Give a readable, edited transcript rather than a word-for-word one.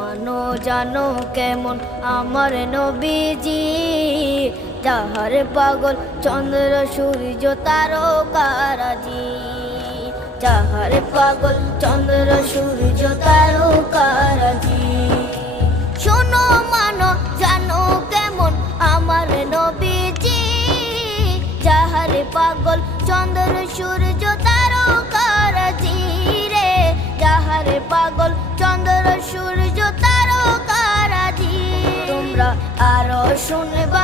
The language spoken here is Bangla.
মানো জানো কেমন আমার নবীজি, যাহার পাগল চন্দ্র সূর্য তারকারাজি, যাহার পাগল চন্দ্র সূর্য তারকারাজি। শোনো মানো জানো কেমন আমার নবীজি, যাহার পাগল চন্দ্র সূর্য তারকারাজি রে, যাহার পাগল চন্দ্র সূর্য তারকারাজি। তোমরা আরো শুনবা